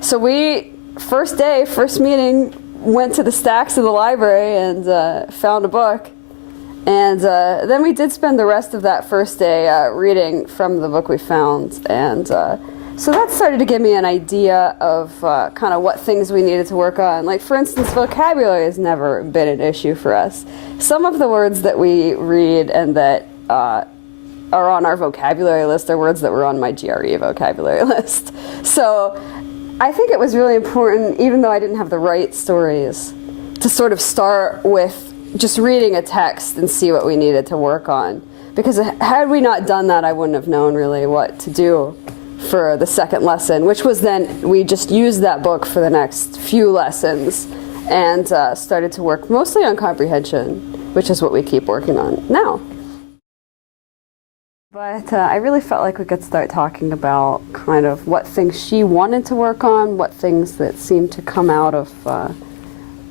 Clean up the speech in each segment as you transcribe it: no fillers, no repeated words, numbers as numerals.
So we, first day, first meeting, went to the stacks of the library and found a book. And then we did spend the rest of that first day reading from the book we found. And so that started to give me an idea of kind of what things we needed to work on. Like, for instance, vocabulary has never been an issue for us. Some of the words that we read and that are on our vocabulary list are words that were on my GRE vocabulary list. So I think it was really important, even though I didn't have the right stories, to sort of start with just reading a text and see what we needed to work on. Because had we not done that, I wouldn't have known really what to do for the second lesson, which was then we just used that book for the next few lessons and started to work mostly on comprehension, which is what we keep working on now. But I really felt like we could start talking about kind of what things she wanted to work on, what things that seemed to come out of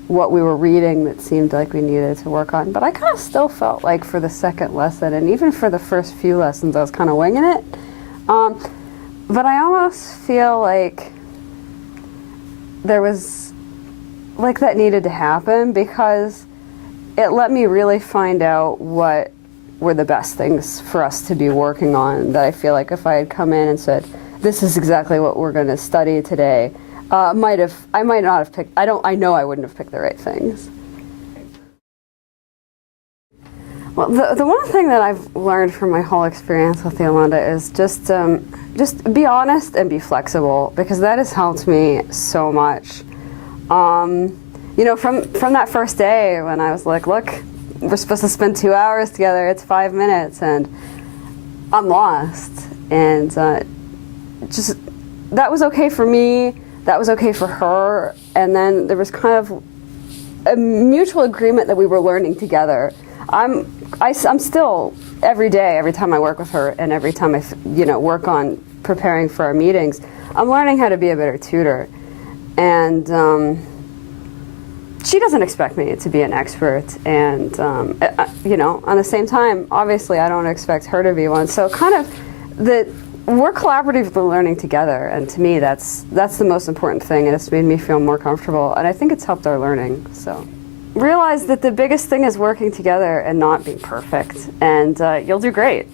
what we were reading that seemed like we needed to work on. But I kind of still felt like for the second lesson, and even for the first few lessons, I was kind of winging it. But I almost feel like there was, like, that needed to happen because it let me really find out what were the best things for us to be working on, that I feel like if I had come in and said, this is exactly what we're going to study today, I might not have picked, I know I wouldn't have picked the right things. Well, the one thing that I've learned from my whole experience with Yolanda is just be honest and be flexible, because that has helped me so much. You know, from that first day when I was like, look, we're supposed to spend 2 hours together, it's 5 minutes, and I'm lost. And just, that was okay for me, that was okay for her, and then there was kind of a mutual agreement that we were learning together. I'm still, every day, every time I work with her, and every time I work on preparing for our meetings, I'm learning how to be a better tutor. And she doesn't expect me to be an expert, and on the same time, obviously I don't expect her to be one. So kind of we're collaboratively learning together, and to me that's the most important thing, and it's made me feel more comfortable, and I think it's helped our learning. So realize that the biggest thing is working together and not being perfect, and you'll do great.